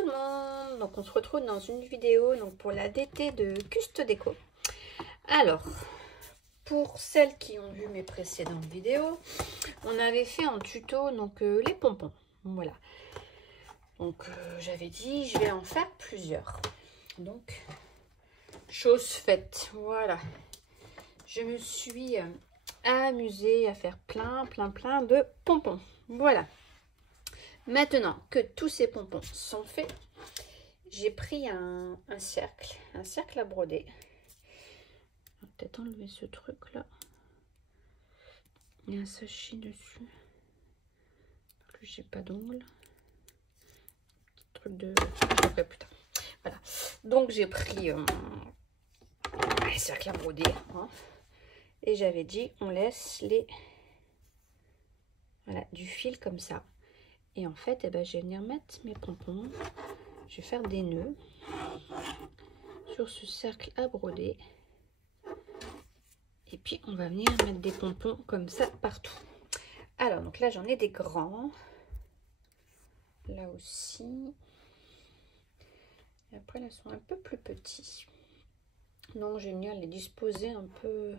tout le monde, donc on se retrouve dans une vidéo donc pour la DT de Custe Déco. Alors, pour celles qui ont vu mes précédentes vidéos, on avait fait un tuto donc les pompons, voilà. Donc j'avais dit je vais en faire plusieurs. Donc chose faite, voilà. Je me suis amusée à faire plein de pompons, voilà. Maintenant que tous ces pompons sont faits, j'ai pris un cercle à broder. On va peut-être enlever ce truc là. Il y a un sachet dessus. Plus j'ai pas d'ongles. Truc de. Après plus tard. Voilà. Donc j'ai pris un cercle à broder. Hein, et j'avais dit on laisse les. Voilà, du fil comme ça. Et en fait, eh ben, je vais venir mettre mes pompons. Je vais faire des nœuds sur ce cercle à broder. Et puis, on va venir mettre des pompons comme ça partout. Alors, donc là, j'en ai des grands. Là aussi. Et après, là, ils sont un peu plus petits. Donc, je vais venir les disposer un peu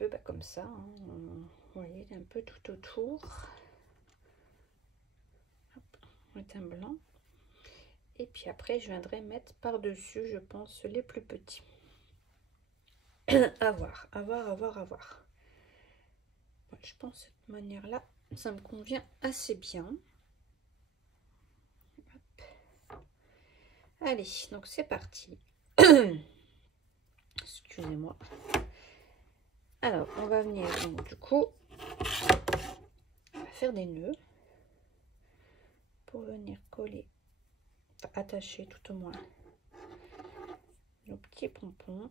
bah, comme ça. Hein. Vous voyez, un peu tout autour. Hop, on met un blanc. Et puis après, je viendrai mettre par-dessus, je pense, les plus petits. À voir. Ouais, je pense de cette manière-là, ça me convient assez bien. Hop. Allez, donc c'est parti. Excusez-moi. Alors, on va venir, donc, du coup, on va faire des nœuds pour venir coller, enfin, attacher tout au moins nos petits pompons.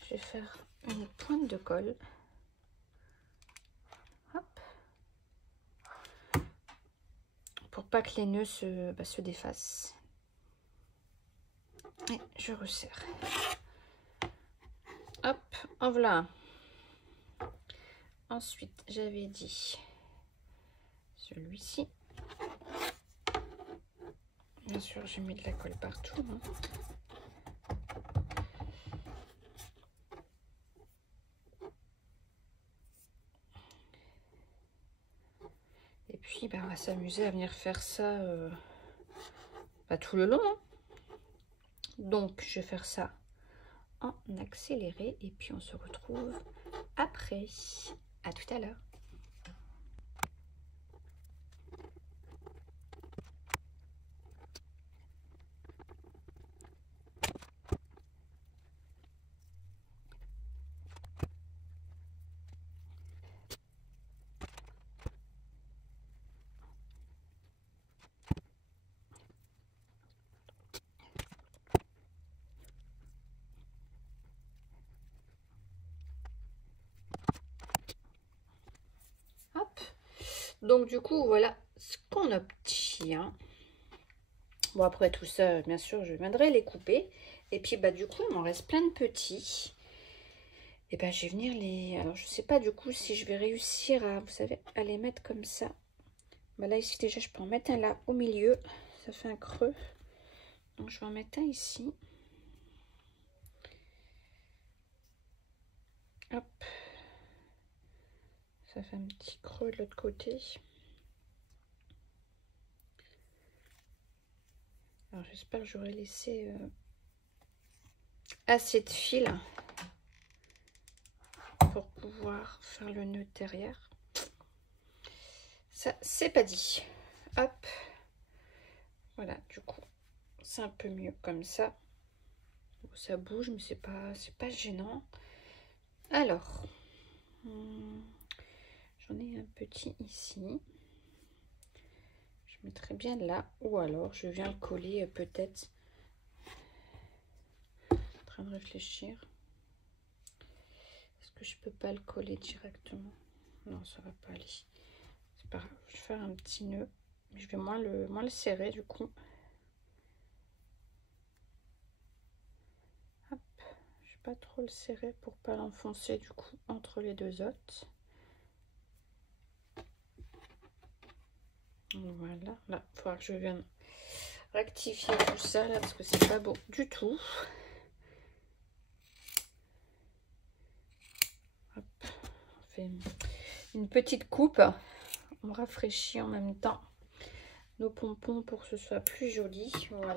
Je vais faire une pointe de colle. Hop. Pour pas que les nœuds se défassent. Et je resserre. Hop, en voilà. Ensuite, j'avais dit celui-ci. Bien sûr, j'ai mis de la colle partout. Hein. Et puis, bah, on va s'amuser à venir faire ça bah, tout le long. Hein. Donc, je vais faire ça en accéléré. Et puis, on se retrouve après. À tout à l'heure. Hop. Donc, du coup, voilà ce qu'on obtient. Bon, après tout ça, bien sûr, je viendrai les couper. Et puis, bah, du coup, il m'en reste plein de petits. Et ben, je vais venir les... Alors, je sais pas du coup si je vais réussir à, vous savez, à les mettre comme ça. Bah, là, ici, déjà, je peux en mettre un là au milieu. Ça fait un creux. Donc, je vais en mettre un ici. Hop. Ça fait un petit creux de l'autre côté. Alors, j'espère que j'aurai laissé assez de fil pour pouvoir faire le nœud derrière. Ça, c'est pas dit. Hop. Voilà, du coup, c'est un peu mieux comme ça. Ça bouge, mais c'est pas gênant. Alors, j'en ai un petit ici. Je mettrai bien là, ou alors je viens le coller peut-être. En train de réfléchir. Est-ce que je peux pas le coller directement? Non, ça va pas aller. C'est pas grave. Je vais faire un petit nœud. Je vais moins le serrer du coup. Hop, je vais pas trop le serrer pour pas l'enfoncer du coup entre les deux os. Voilà, là, il faudra que je vienne rectifier tout ça là parce que c'est pas beau du tout. Hop, on fait une petite coupe, on rafraîchit en même temps nos pompons pour que ce soit plus joli. Voilà.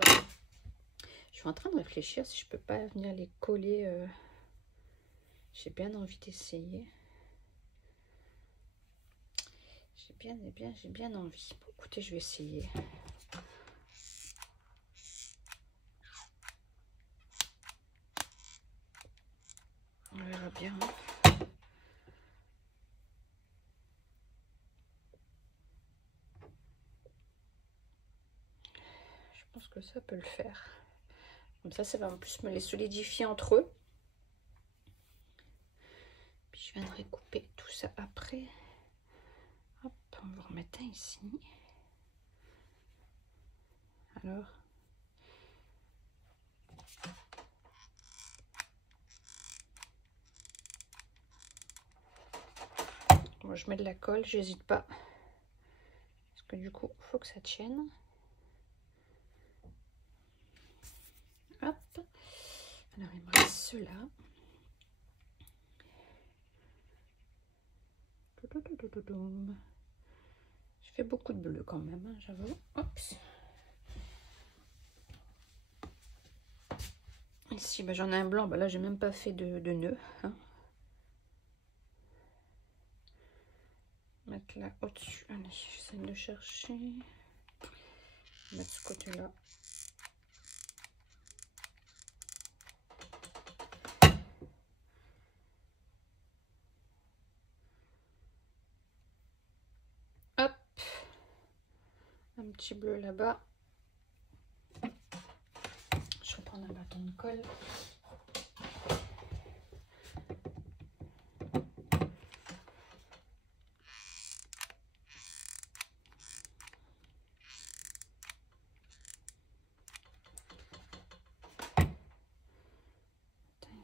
Je suis en train de réfléchir si je peux pas venir les coller. J'ai bien envie d'essayer. J'ai bien envie. Bon, écoutez, je vais essayer. On verra bien. Je pense que ça peut le faire. Comme ça va en plus me les solidifier entre eux. Puis je viendrai couper tout ça après. Hop, on va remettre un ici. Alors. Moi, je mets de la colle, j'hésite pas. Parce que du coup, il faut que ça tienne. Hop. Alors, il me reste ceux-là. Je fais beaucoup de bleu quand même, hein, j'avoue. Ici, bah, j'en ai un blanc. Bah, là, j'ai même pas fait de nœud. Hein. Mettre là au-dessus. Allez, j'essaie de chercher. Mettre ce côté-là. Hop. Un petit bleu là-bas. Je vais prendre un bâton de colle.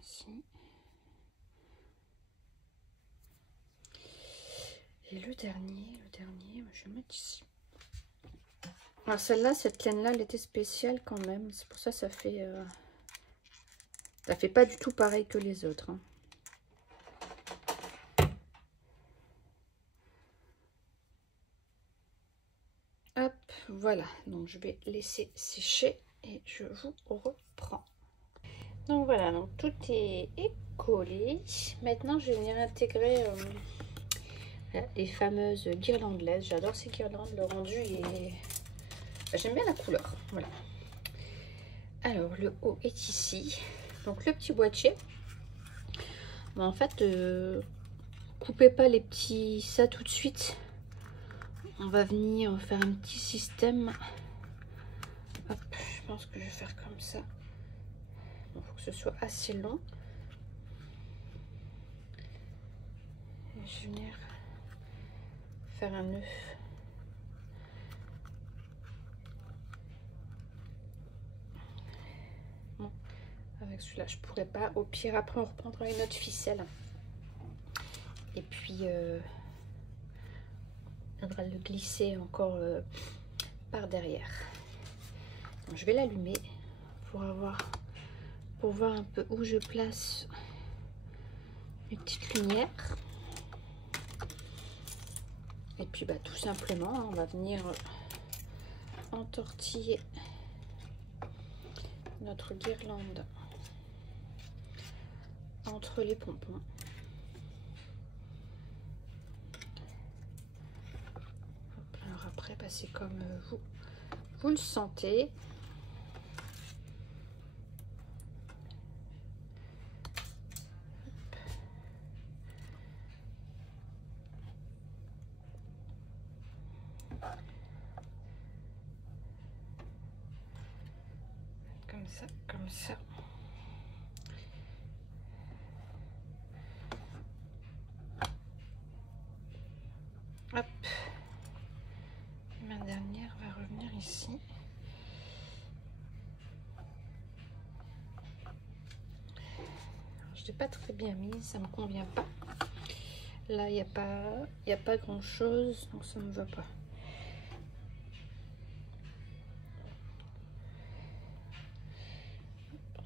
Ici. Et le dernier, je vais mettre ici. Alors celle-là, cette laine-là, elle était spéciale quand même. C'est pour ça que ça fait pas du tout pareil que les autres. Hein. Hop, voilà. Donc je vais laisser sécher et je vous reprends. Donc voilà, donc tout est collé. Maintenant, je vais venir intégrer les fameuses guirlandelaises. J'adore ces guirlandes. Le rendu est... J'aime bien la couleur. Voilà. Alors, le haut est ici. Donc, le petit boîtier. Bon, en fait, coupez pas les petits... ça tout de suite. On va venir faire un petit système. Hop, je pense que je vais faire comme ça. Il faut que ce soit assez long. Et je vais venir faire un nœud. Bon, avec celui-là, je pourrais pas. Au pire, après, on reprendra une autre ficelle. Et puis, on va le glisser encore par derrière. Donc, je vais l'allumer pour voir un peu où je place les petites lumières. Et puis bah, tout simplement, on va venir entortiller notre guirlande entre les pompons. Alors après, bah, c'est comme vous le sentez. Comme ça, comme ça. Hop. Ma dernière va revenir ici. je l'ai pas très bien mis, ça me convient pas. Là, il n'y a pas grand chose, donc ça me va pas.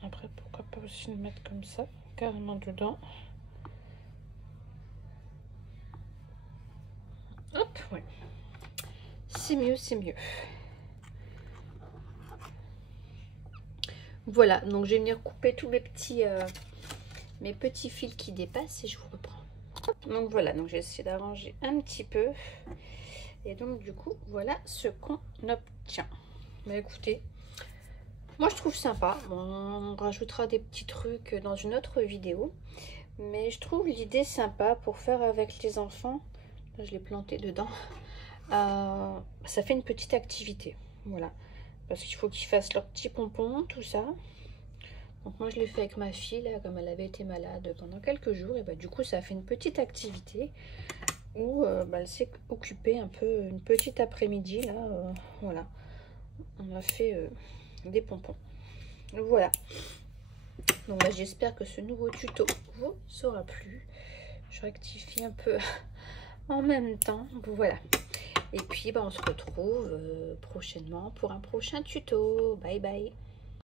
Après, pourquoi pas aussi le mettre comme ça, carrément dedans. Hop, ouais. C'est mieux, c'est mieux. Voilà, donc je vais venir couper tous mes petits fils qui dépassent et je vous reprends. Donc voilà, donc j'ai essayé d'arranger un petit peu. Et donc du coup, voilà ce qu'on obtient. Mais écoutez, moi je trouve sympa. Bon, on rajoutera des petits trucs dans une autre vidéo. Mais je trouve l'idée sympa pour faire avec les enfants. Là, je l'ai planté dedans. Ça fait une petite activité. Voilà. Parce qu'il faut qu'ils fassent leurs petits pompons, tout ça. Donc moi je l'ai fait avec ma fille, là, comme elle avait été malade pendant quelques jours. Et bah, du coup, ça a fait une petite activité où elle s'est occupée un peu, une petite après-midi. Là, voilà. On a fait des pompons. Voilà. Donc bah, j'espère que ce nouveau tuto vous aura plu. Je rectifie un peu en même temps. Voilà. Et puis bah, on se retrouve prochainement pour un prochain tuto. Bye bye.